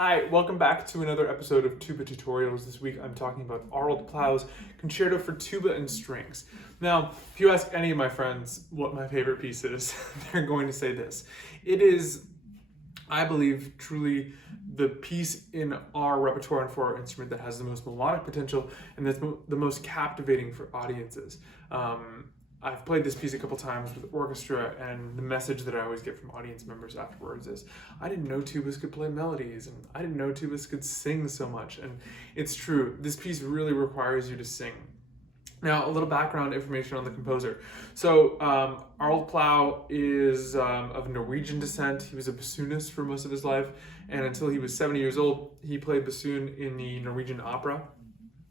Hi, welcome back to another episode of Tuba Tutorials. This week I'm talking about Plau's Concerto for Tuba and Strings. Now, if you ask any of my friends what my favorite piece is, they're going to say this. It is, I believe, truly the piece in our repertoire and for our instrument that has the most melodic potential and that's the most captivating for audiences. I've played this piece a couple times with orchestra, and the message that I always get from audience members afterwards is, I didn't know tubas could play melodies, and I didn't know tubas could sing so much. And it's true, this piece really requires you to sing. Now, a little background information on the composer. So, Plau is of Norwegian descent. He was a bassoonist for most of his life, and until he was 70 years old, he played bassoon in the Norwegian opera.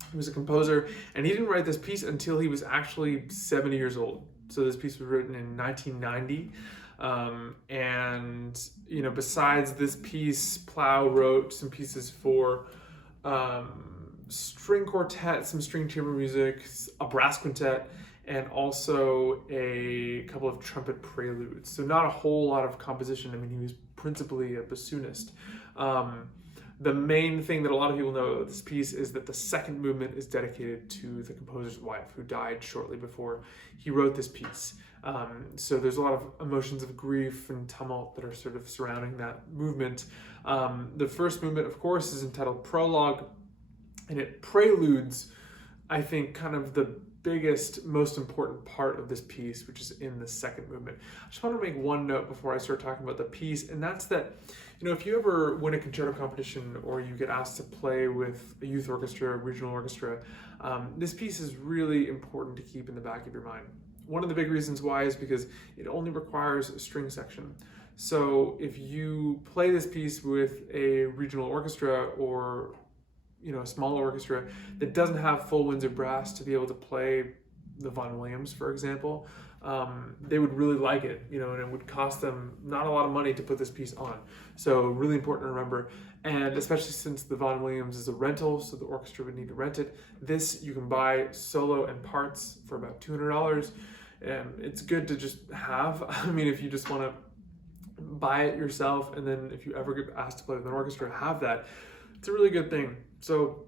He was a composer, and he didn't write this piece until he was actually 70 years old. So this piece was written in 1990. And, besides this piece, Plau wrote some pieces for string quartet, some string chamber music, a brass quintet, and also a couple of trumpet preludes. So not a whole lot of composition. I mean, he was principally a bassoonist. The main thing that a lot of people know about this piece is that the second movement is dedicated to the composer's wife, who died shortly before he wrote this piece. So there's a lot of emotions of grief and tumult that are sort of surrounding that movement. The first movement, of course, is entitled Prologue, and it preludes, I think, kind of the biggest, most important part of this piece, which is in the second movement. I just want to make one note before I start talking about the piece, and that's that, if you ever win a concerto competition or you get asked to play with a youth orchestra, a regional orchestra, this piece is really important to keep in the back of your mind. One of the big reasons why is because it only requires a string section. So if you play this piece with a regional orchestra or a small orchestra that doesn't have full winds of brass to be able to play the Vaughan Williams, for example, they would really like it, and it would cost them not a lot of money to put this piece on. So really important to remember, and especially since the Vaughan Williams is a rental, so the orchestra would need to rent it. This you can buy solo and parts for about $200, and it's good to just have. I mean, if you just want to buy it yourself, and then if you ever get asked to play with an orchestra, have that. It's a really good thing. So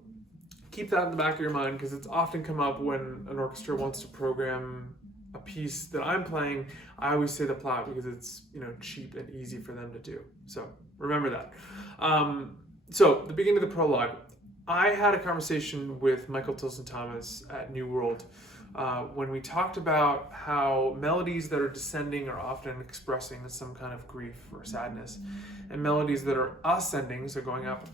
keep that in the back of your mind, because it's often come up when an orchestra wants to program a piece that I'm playing. I always say the Plau because it's cheap and easy for them to do. So remember that. So the beginning of the prologue, I had a conversation with Michael Tilson Thomas at New World when we talked about how melodies that are descending are often expressing some kind of grief or sadness, and melodies that are ascending, so going up,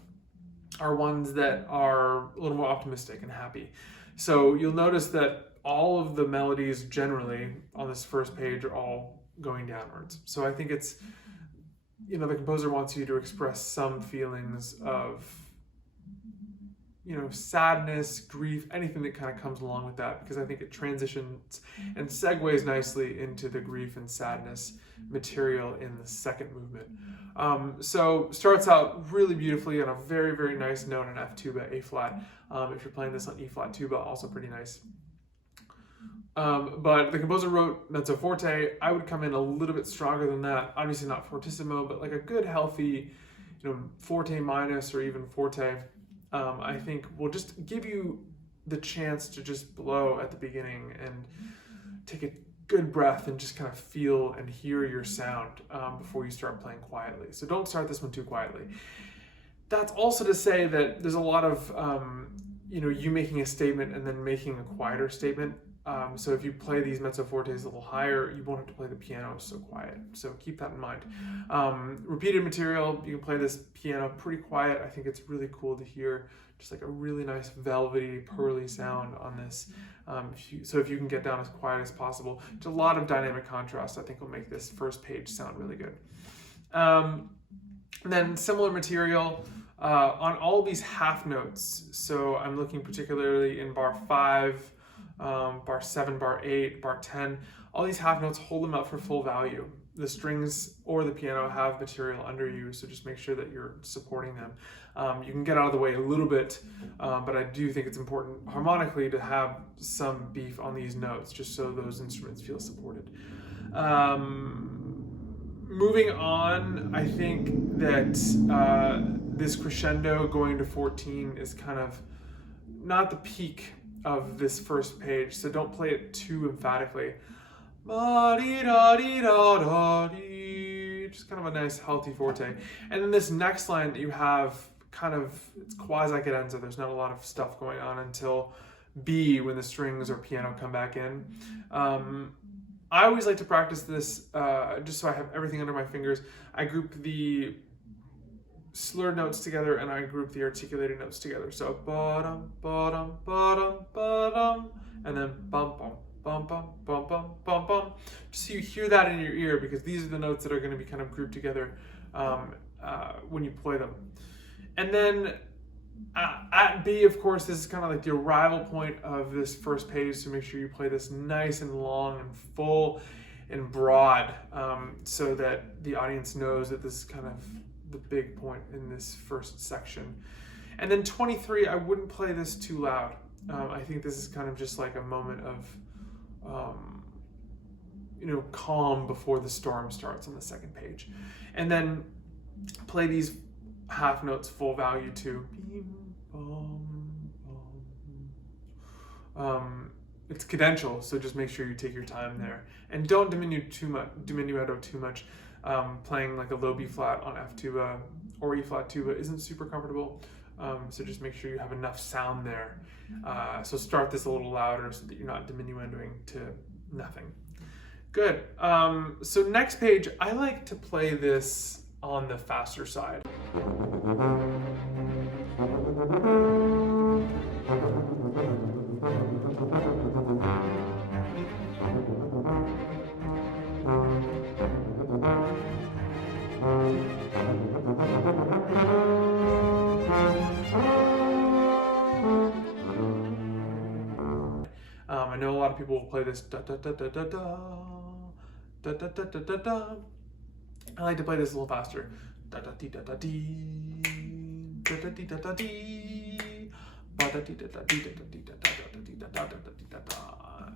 are ones that are a little more optimistic and happy. So you'll notice that all of the melodies generally on this first page are all going downwards. So I think it's, the composer wants you to express some feelings of, sadness, grief, anything that kind of comes along with that, because I think it transitions and segues nicely into the grief and sadness material in the second movement. So starts out really beautifully on a very, very nice note in F tuba, A flat. If you're playing this on E flat tuba, also pretty nice. But the composer wrote mezzo forte. I would come in a little bit stronger than that. Obviously not fortissimo, but like a good healthy, forte minus or even forte. I think will just give you the chance to just blow at the beginning and take a good breath and just kind of feel and hear your sound before you start playing quietly. So don't start this one too quietly. That's also to say that there's a lot of, you making a statement and then making a quieter statement. So if you play these mezzo fortes a little higher, you won't have to play the piano so quiet. So keep that in mind. Repeated material, you can play this piano pretty quiet. I think it's really cool to hear just like a really nice velvety, pearly sound on this. If you can get down as quiet as possible, just a lot of dynamic contrast, I think will make this first page sound really good. And then similar material on all these half notes. So I'm looking particularly in bar 5, bar 7, bar 8, bar 10, all these half notes, hold them up for full value. The strings or the piano have material under you, so just make sure that you're supporting them. You can get out of the way a little bit, but I do think it's important harmonically to have some beef on these notes, just so those instruments feel supported. Moving on, I think that this crescendo going to 14 is kind of not the peak of this first page, so don't play it too emphatically. Just kind of a nice healthy forte. And then this next line that you have, kind of, it's quasi-cadenza. There's not a lot of stuff going on until B, when the strings or piano come back in. I always like to practice this just so I have everything under my fingers. I group the slurred notes together and I group the articulated notes together. So ba-dum, ba-dum, ba-dum, ba-dum, and then bum, bum, bum, bum, bum, bum, bum, bum. Just so you hear that in your ear, because these are the notes that are going to be kind of grouped together when you play them. And then at B, of course, this is kind of like the arrival point of this first page, so make sure you play this nice and long and full and broad, so that the audience knows that this is kind of the big point in this first section. And then 23, I wouldn't play this too loud. I think this is kind of just like a moment of calm before the storm starts on the second page. And then play these half notes full value too. It's cadential, so just make sure you take your time there, and don't diminuendo too much. Playing like a low B flat on F tuba or E flat tuba isn't super comfortable, so just make sure you have enough sound there. So start this a little louder so that you're not diminuendoing to nothing. Good. So next page, I like to play this on the faster side. I know a lot of people will play this da da da da da da da da da da da da. I like to play this a little faster. Da da dee da da dee da da dee da da dee ba da dee da da dee da da dee da da da dee da da da dee da da.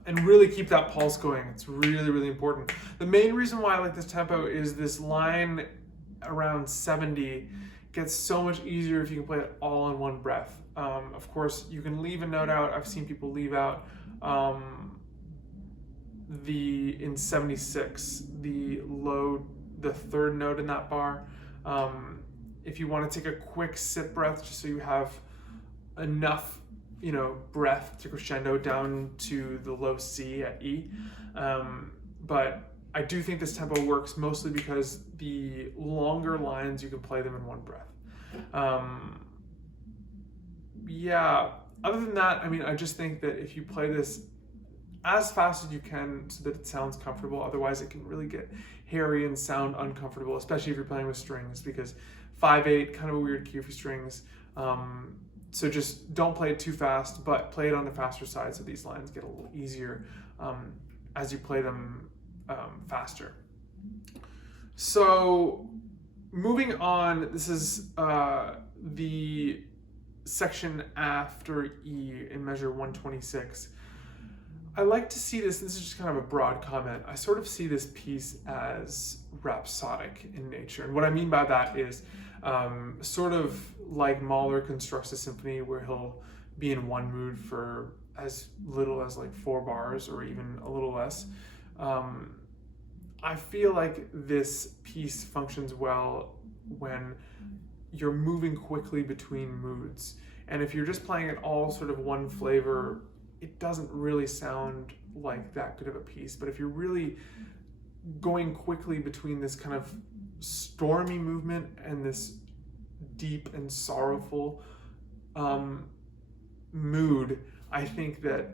And really keep that pulse going. It's really, really important. The main reason why I like this tempo is this line around 70 gets so much easier if you can play it all in one breath. Of course, you can leave a note out. I've seen people leave out in 76, the third note in that bar. If you want to take a quick sit breath, just so you have enough breath to crescendo down to the low C at E. But I do think this tempo works mostly because the longer lines, you can play them in one breath. Yeah, other than that, I just think that if you play this as fast as you can so that it sounds comfortable, otherwise it can really get hairy and sound uncomfortable, especially if you're playing with strings, because 5/8, kind of a weird key for strings. So just don't play it too fast, but play it on the faster side so these lines get a little easier as you play them faster. So moving on, this is the section after E in measure 126. I like to see this is just kind of a broad comment. I sort of see this piece as rhapsodic in nature. And what I mean by that is sort of like Mahler constructs a symphony where he'll be in one mood for as little as like 4 bars or even a little less. I feel like this piece functions well when you're moving quickly between moods. And if you're just playing it all sort of one flavor, it doesn't really sound like that good of a piece. But if you're really going quickly between this kind of stormy movement and this deep and sorrowful mood, I think that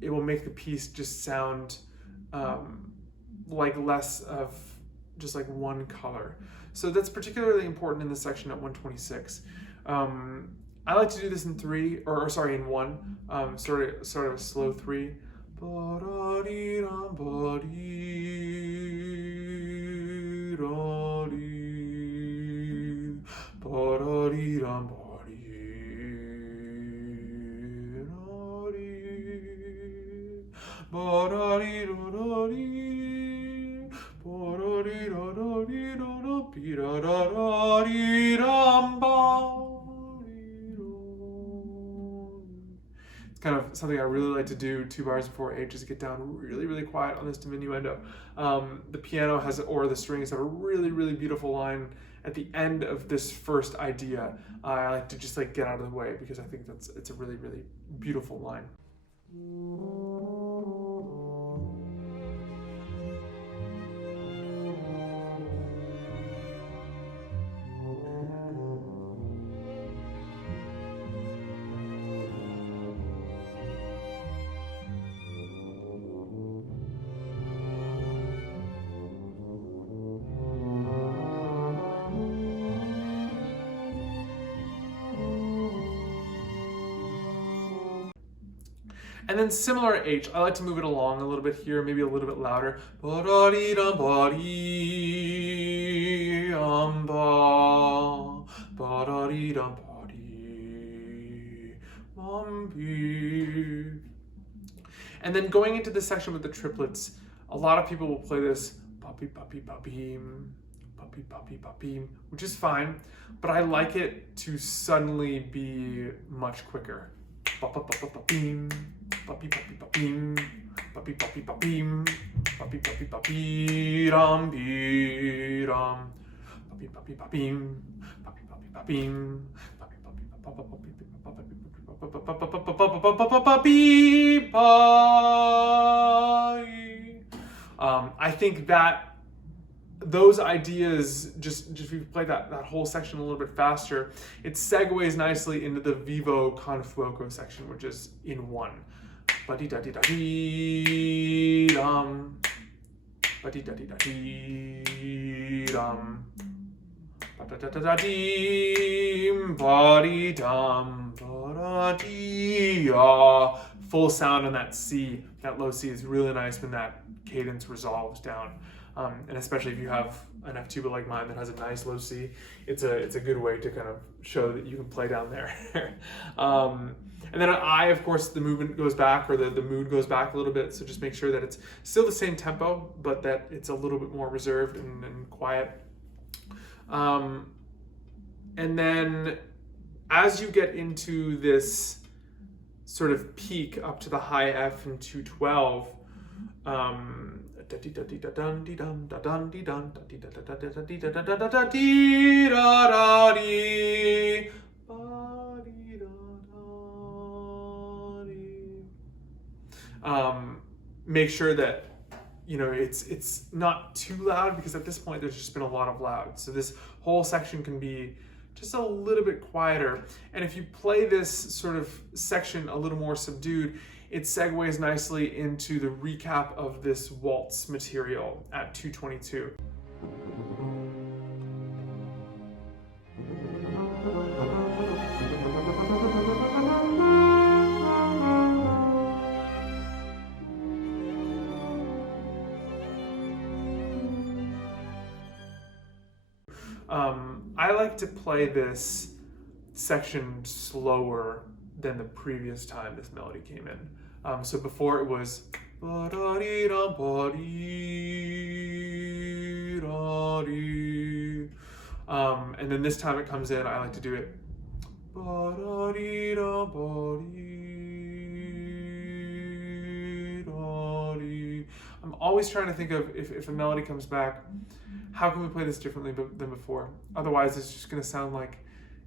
it will make the piece just sound like less of just like one color. So that's particularly important in this section at 126. I like to do this in 3, or sorry, in 1, sort of a slow 3. It's kind of something I really like to do 2 bars before H, is get down really, really quiet on this diminuendo. The piano has, or the strings have a really, really beautiful line at the end of this first idea. I like to just like get out of the way because I think it's a really, really beautiful line. And then similar H, I like to move it along a little bit here, maybe a little bit louder. And then going into this section with the triplets, a lot of people will play this which is fine, but I like it to suddenly be much quicker. I think that those ideas, just if you play that whole section a little bit faster, it segues nicely into the vivo con fuoco section, which is in 1. Full sound on that C. That low C is really nice when that cadence resolves down. And especially if you have an F tuba like mine that has a nice low C, it's a good way to kind of show that you can play down there. And then on I, of course, the movement goes back, or the mood goes back a little bit. So just make sure that it's still the same tempo, but that it's a little bit more reserved and quiet. And then as you get into this sort of peak up to the high F in 212, make sure that it's not too loud, because at this point there's just been a lot of loud. So this whole section can be just a little bit quieter. And if you play this sort of section a little more subdued, it segues nicely into the recap of this waltz material at 222. I like to play this section slower than the previous time this melody came in. So before it was, and then this time it comes in, I like to do it. I'm always trying to think of, if a melody comes back, how can we play this differently than before? Otherwise, it's just going to sound like,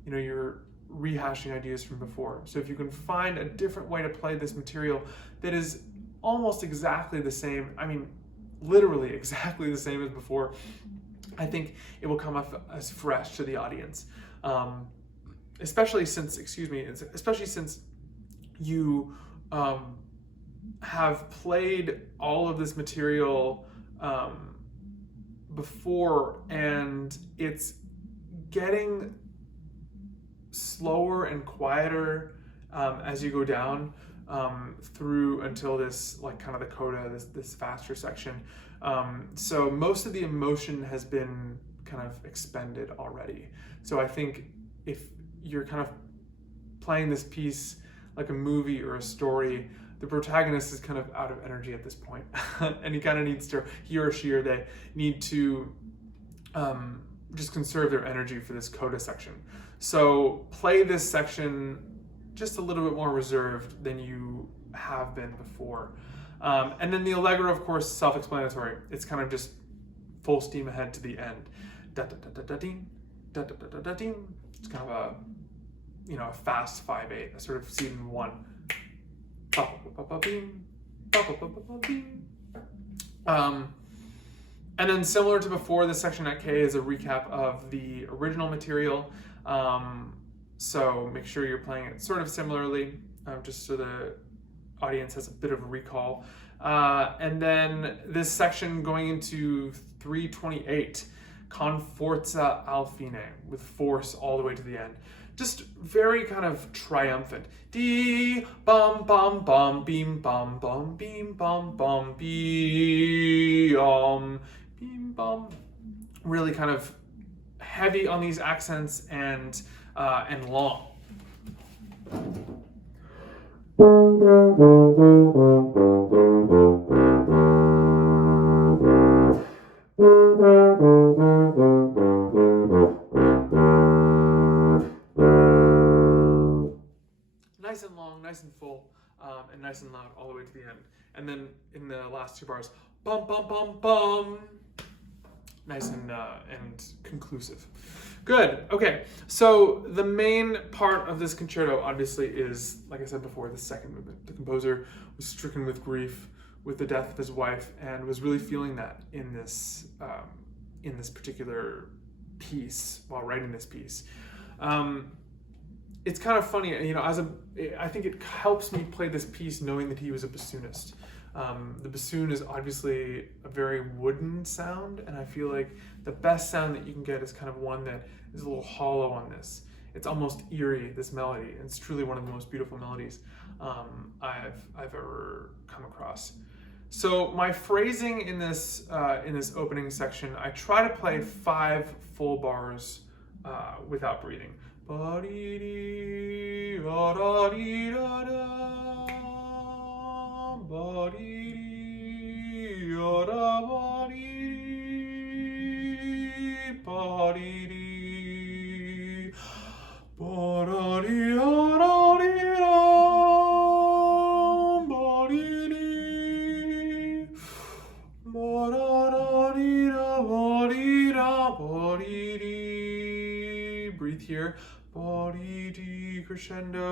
you're rehashing ideas from before. So if you can find a different way to play this material that is almost exactly the same, I mean, literally exactly the same as before, I think it will come off as fresh to the audience. Especially since you have played all of this material before, and it's getting slower and quieter as you go down through until this, like, kind of the coda, this faster section. So most of the emotion has been kind of expended already. So I think if you're kind of playing this piece like a movie or a story, the protagonist is kind of out of energy at this point. And he kind of needs to, he or she or they need to just conserve their energy for this coda section. So play this section just a little bit more reserved than you have been before. And then the allegro, of course, self-explanatory. It's kind of just full steam ahead to the end. Da da da da da ding, da da da da da ding. It's kind of a, you know, a fast 5/8, a sort of 7/1. Ba ba ba ba bing, ba ba ba ba ba bing. And then similar to before, this section at K is a recap of the original material. So make sure you're playing it sort of similarly, just so the audience has a bit of a recall. And then this section going into 328, Con Forza al Fine, with force all the way to the end. Just very kind of triumphant. Dee bum bum bum beam bum bum beam bum bum beam bum. Really kind of heavy on these accents and long. Nice and long, nice and full, and nice and loud all the way to the end. And then in the last two bars, bum bum bum bum. Nice and conclusive. Good. Okay. So the main part of this concerto, obviously, is, like I said before, the second movement. The composer was stricken with grief with the death of his wife, and was really feeling that in this particular piece while writing this piece. It's kind of funny, you know. I think it helps me play this piece knowing that he was a bassoonist. The bassoon is obviously a very wooden sound, and I feel like the best sound that you can get is kind of one that is a little hollow on this. It's almost eerie, this melody, and it's truly one of the most beautiful melodies I've ever come across. So my phrasing in this opening section, I try to play 5 full bars without breathing. Ba-dee-dee, da-da-dee-da-da. Ba-dee-dee, da-da-ba-dee, ba-dee-dee, ba-da-dee, da-da-dee-da, ba-dee-dee, ba-da-da-dee-da, ba-dee-da, ba-dee-dee. Breathe here. Ba-dee-dee, crescendo,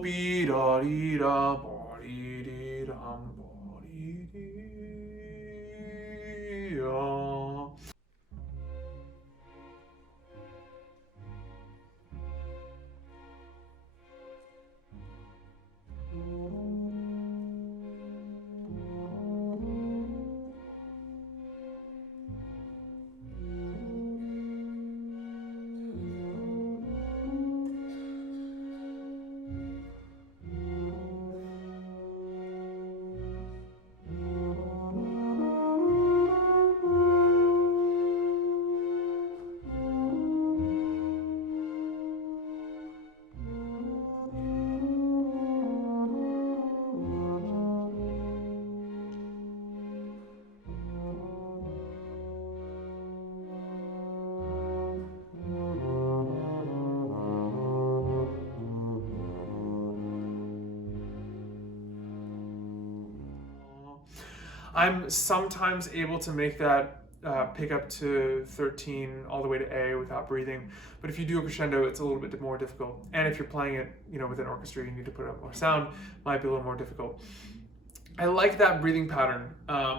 be-da-dee-da, ba-dee-dee-dum, ba-dee-dee-da. I'm sometimes able to make that pick up to 13 all the way to A without breathing, but if you do a crescendo, it's a little bit more difficult. And if you're playing it, you know, with an orchestra, you need to put up more sound, might be a little more difficult. I like that breathing pattern,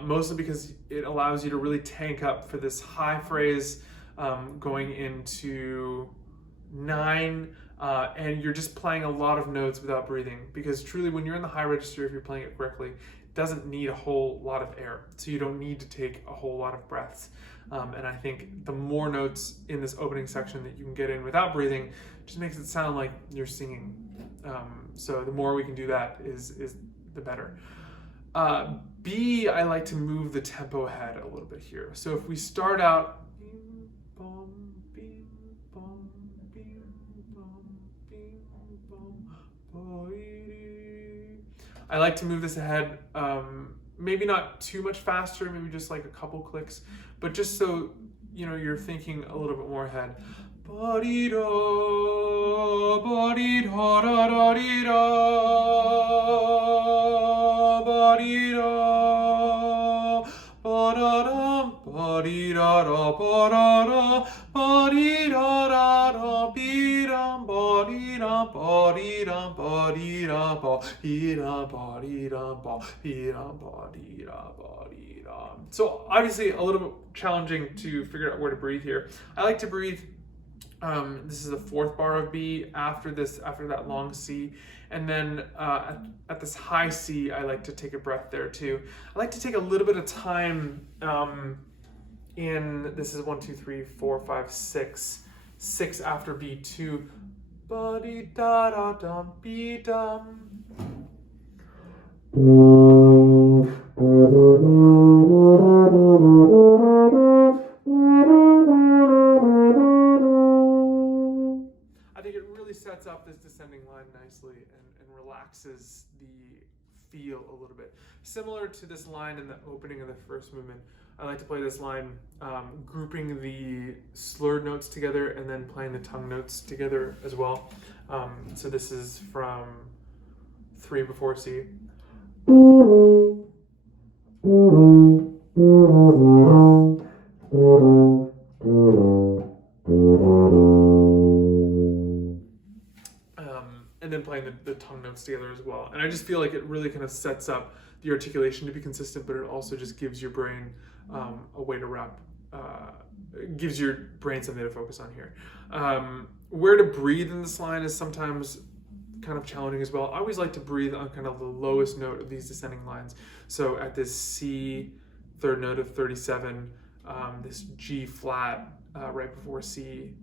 mostly because it allows you to really tank up for this high phrase going into 9, and you're just playing a lot of notes without breathing, because truly when you're in the high register, if you're playing it correctly, it doesn't need a whole lot of air, so you don't need to take a whole lot of breaths. And I think the more notes in this opening section that you can get in without breathing just makes it sound like you're singing. So the more we can do that is the better. B, I like to move the tempo ahead a little bit here. So if we start out, I like to move this ahead, maybe not too much faster, maybe just like a couple clicks, but just so you know you're thinking a little bit more ahead. ba-dee-da, ba-dee-da, da-da-dee-da, ba-dee-da, ba-da-dum, ba-dee-da-da, ba-da-da, ba-dee-da-da-da, be-dum, ba-dee-dum, ba-dee-dum, ba-dee-dum, ba-dee-dum, ba-dee-dum, ba-dee-dum, ba-dee-da, ba-dee-da. So obviously a little bit challenging to figure out where to breathe here. I like to breathe. This is the fourth bar of B after that long C, and then at this high C, I like to take a breath there too. I like to take a little bit of time in this is 1, 2, 3, 4, 5, 6, 6 after B2. Ba-dee da da dum be dum. I think it really sets up this descending line nicely and relaxes the feel a little bit. Similar to this line in the opening of the first movement, I like to play this line grouping the slurred notes together and then playing the tongue notes together as well. So this is from 3 before C. And then playing the tongue notes together as well. And I just feel like it really kind of sets up the articulation to be consistent, but it also just gives your brain a way to wrap, gives your brain something to focus on here. Where to breathe in this line is sometimes kind of challenging as well. I always like to breathe on kind of the lowest note of these descending lines. So at this C third note of 37, this G flat right before C,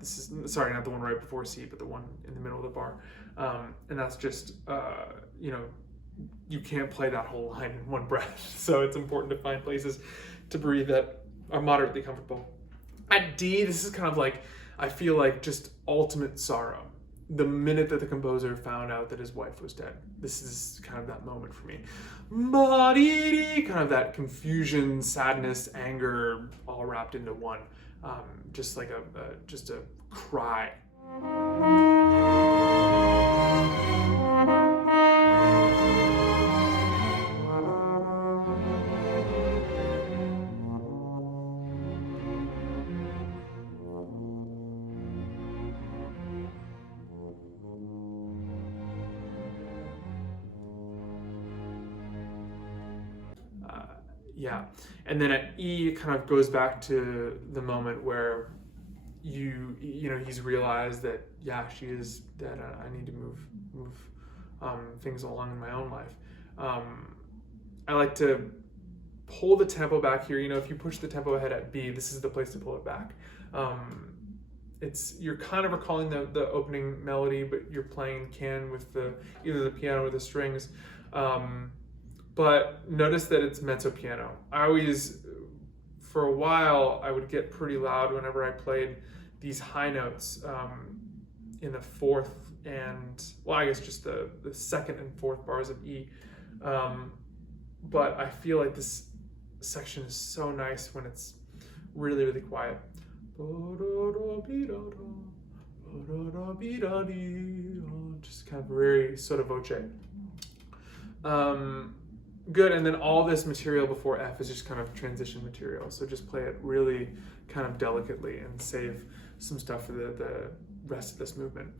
this is, sorry, not the one right before C, but the one in the middle of the bar. And that's just, you know, you can't play that whole line in one breath. So it's important to find places to breathe that are moderately comfortable. At D, this is kind of like, I feel like just ultimate sorrow. The minute that the composer found out that his wife was dead, this is kind of that moment for me. Kind of that confusion, sadness, anger, all wrapped into one. Just like just a cry. Yeah, and then at E, it kind of goes back to the moment where you know he's realized that yeah, she is dead. I need to move things along in my own life. I like to pull the tempo back here. You know, if you push the tempo ahead at B, this is the place to pull it back. You're kind of recalling the opening melody, but you're playing can with either the piano or the strings. But notice that it's mezzo piano. I always, for a while, I would get pretty loud whenever I played these high notes in the fourth and, well, I guess just the second and fourth bars of E. But I feel like this section is so nice when it's really, really quiet. Just kind of very sotto voce. Good, and then all this material before F is just kind of transition material, so just play it really kind of delicately and save some stuff for the rest of this movement.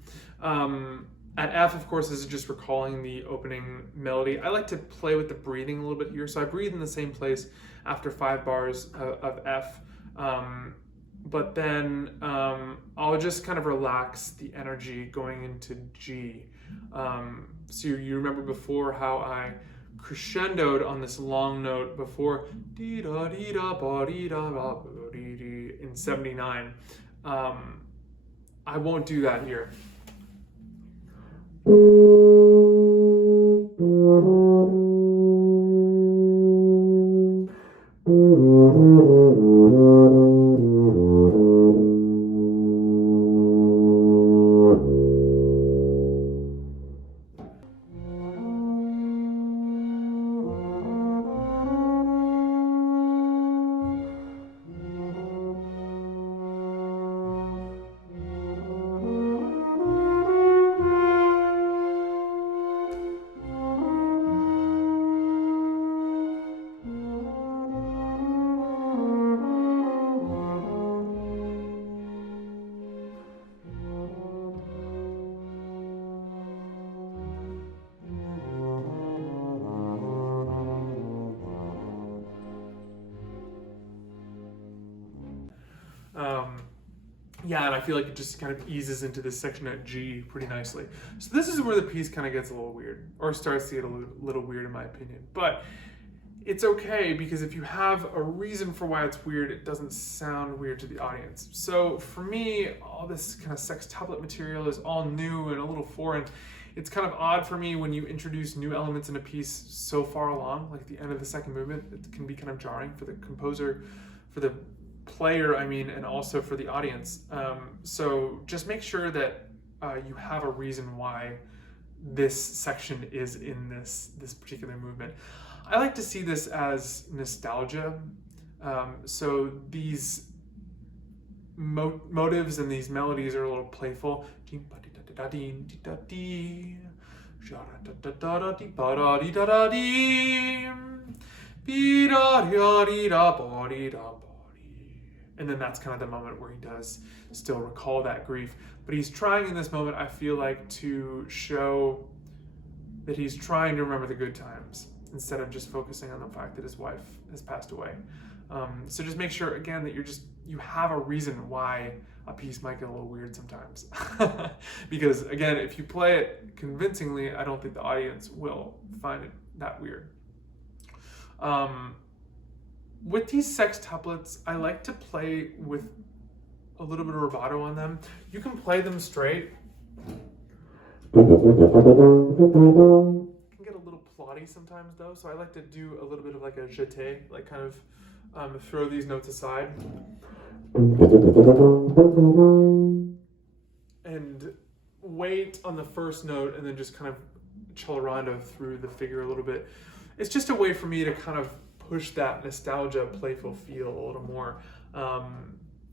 At F, of course, this is just recalling the opening melody. I like to play with the breathing a little bit here, so I breathe in the same place after 5 bars of F, but then I'll just kind of relax the energy going into G. So you remember before how I crescendoed on this long note before in 79. I won't do that here. Yeah, and I feel like it just kind of eases into this section at G pretty nicely. So this is where the piece kind of gets a little weird, or starts to get a little weird in my opinion. But it's okay, because if you have a reason for why it's weird, it doesn't sound weird to the audience. So for me, all this kind of sextuplet material is all new and a little foreign. It's kind of odd for me when you introduce new elements in a piece so far along, like the end of the second movement. It can be kind of jarring for the composer, for the player, I mean, and also for the audience. So just make sure that you have a reason why this section is in this particular movement. I like to see this as nostalgia. So these motives and these melodies are a little playful. And then that's kind of the moment where he does still recall that grief. But he's trying in this moment, I feel like, to show that he's trying to remember the good times instead of just focusing on the fact that his wife has passed away. So just make sure, again, that you have a reason why a piece might get a little weird sometimes. Because, again, if you play it convincingly, I don't think the audience will find it that weird. With these sextuplets, I like to play with a little bit of rubato on them. You can play them straight. It can get a little plotty sometimes though, so I like to do a little bit of like a jeté, like kind of throw these notes aside. And wait on the first note and then just kind of accelerando through the figure a little bit. It's just a way for me to kind of push that nostalgia, playful feel a little more.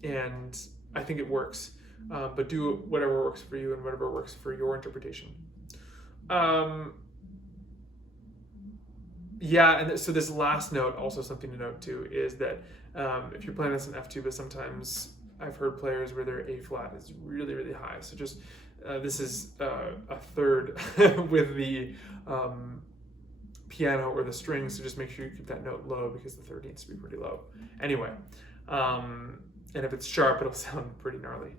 And I think it works. But do whatever works for you and whatever works for your interpretation. Yeah, and so this last note, also something to note too, is that if you're playing this in F tuba, sometimes I've heard players where their A flat is really, really high. So just, this is a third with the piano or the strings, so just make sure you keep that note low because the third needs to be pretty low. Anyway, and if it's sharp, it'll sound pretty gnarly.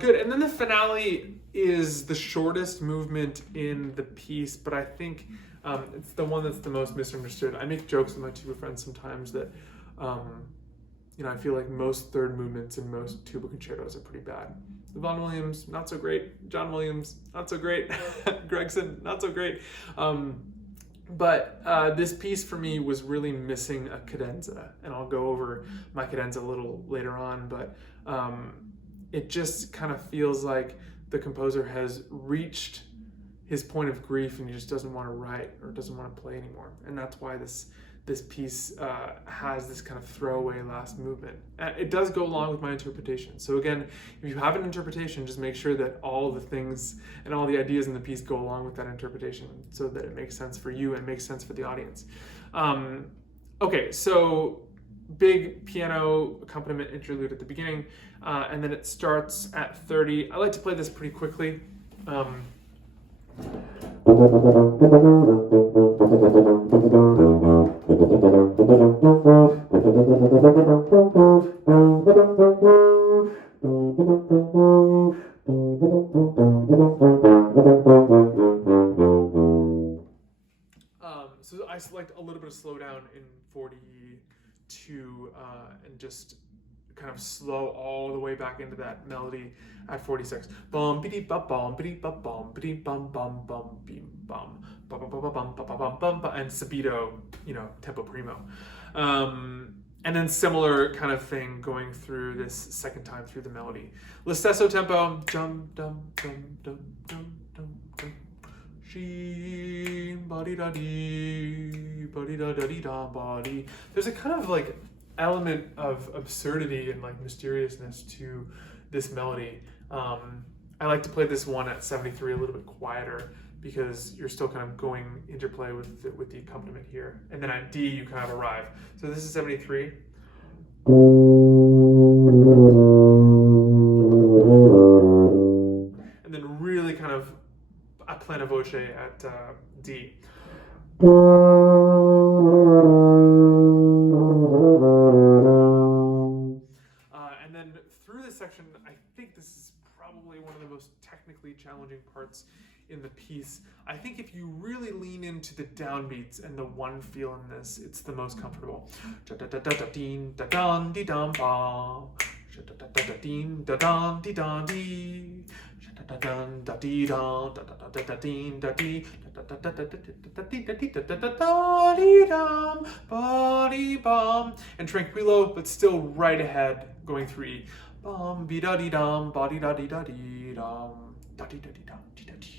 Good, and then the finale is the shortest movement in the piece, but I think it's the one that's the most misunderstood. I make jokes with my tuba friends sometimes that, I feel like most third movements in most tuba concertos are pretty bad. Vaughan Williams, not so great. John Williams, not so great. Gregson, not so great. But this piece for me was really missing a cadenza, and I'll go over my cadenza a little later on, but it just kind of feels like the composer has reached his point of grief and he just doesn't want to write or doesn't want to play anymore. And that's why this piece has this kind of throwaway last movement. It does go along with my interpretation. So again, if you have an interpretation, just make sure that all the things and all the ideas in the piece go along with that interpretation so that it makes sense for you and makes sense for the audience. Okay, so big piano accompaniment interlude at the beginning, and then it starts at 30. I like to play this pretty quickly. select a little bit of slowdown in 42 and just kind of slow all the way back into that melody at 46. Bum bidi bum bum bidi bum bum bidi bum bum bum bim bum bum bum bum bum bum bum bum, and subito, tempo primo. And then similar kind of thing going through this second time through the melody. Listesso tempo, dum dum dum dum dum dum dum. She body da dee body da da dee da body. There's a kind of like element of absurdity and like mysteriousness to this melody. I like to play this one at 73 a little bit quieter, because you're still kind of going interplay with the accompaniment here. And then at D, you kind of arrive. So this is 73. And then really kind of a piano voce at D. And then through this section, I think this is probably one of the most technically challenging parts in the piece. I think if you really lean into the downbeats and the one feel in this, it's the most comfortable. And tranquilo, but still right ahead, going through E. Bum be da dee dum, ba dee da dee da dee dum, da dee da dee dum, dee da dee.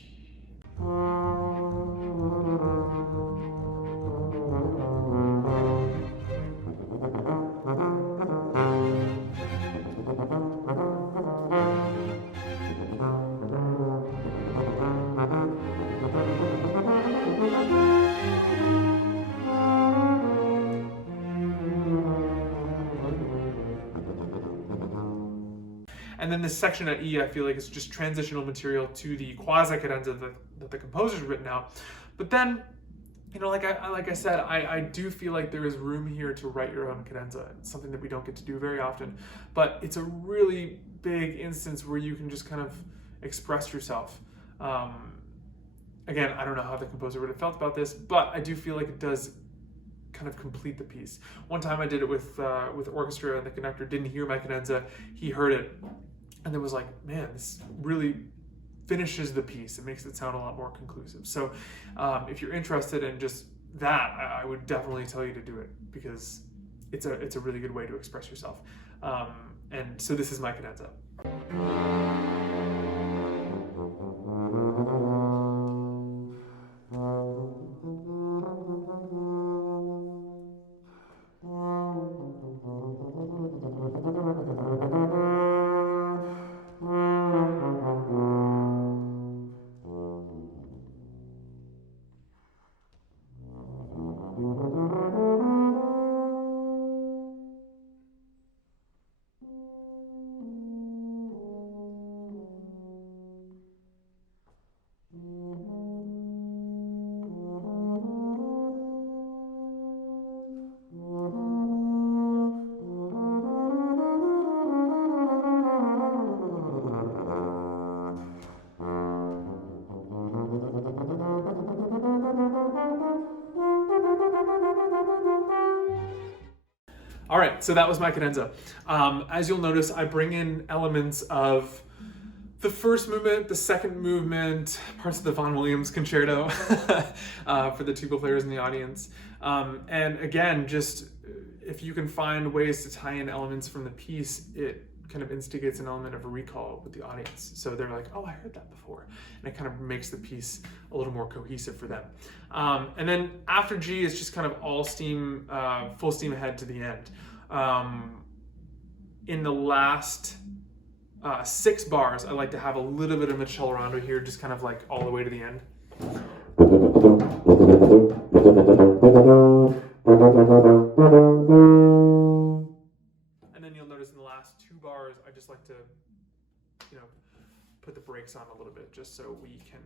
And then this section at E, I feel like it's just transitional material to the quasi cadenza that the composer's written out. But then, like I said, I do feel like there is room here to write your own cadenza. It's something that we don't get to do very often, but it's a really big instance where you can just kind of express yourself. Again, I don't know how the composer would have felt about this, but I do feel like it does kind of complete the piece. One time I did it with orchestra, and the conductor didn't hear my cadenza. He heard it and then was like, man, this really finishes the piece. It makes it sound a lot more conclusive. So if you're interested in just that, I would definitely tell you to do it, because it's a really good way to express yourself. And so this is my cadenza. All right, so that was my cadenza. As you'll notice, I bring in elements of the first movement, the second movement, parts of the Vaughan Williams Concerto for the tuba players in the audience. And again, just if you can find ways to tie in elements from the piece, it kind of instigates an element of a recall with the audience. So they're like, oh, I heard that before. And it kind of makes the piece a little more cohesive for them. And then after G is just kind of all steam, full steam ahead to the end. In the last 6 bars, I like to have a little bit of accelerando here, just kind of like all the way to the end. And then you'll notice in the last 2 bars, I just like to, put the brakes on a little bit, just so we can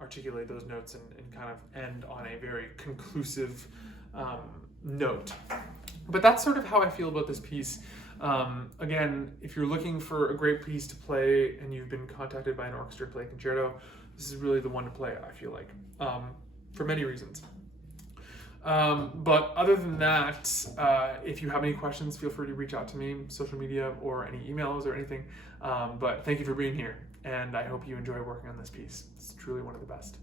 articulate those notes and kind of end on a very conclusive note. But that's sort of how I feel about this piece. Again, if you're looking for a great piece to play and you've been contacted by an orchestra to play concerto, this is really the one to play, I feel like, for many reasons. But other than that, if you have any questions, feel free to reach out to me, social media, or any emails or anything. But thank you for being here, and I hope you enjoy working on this piece. It's truly one of the best.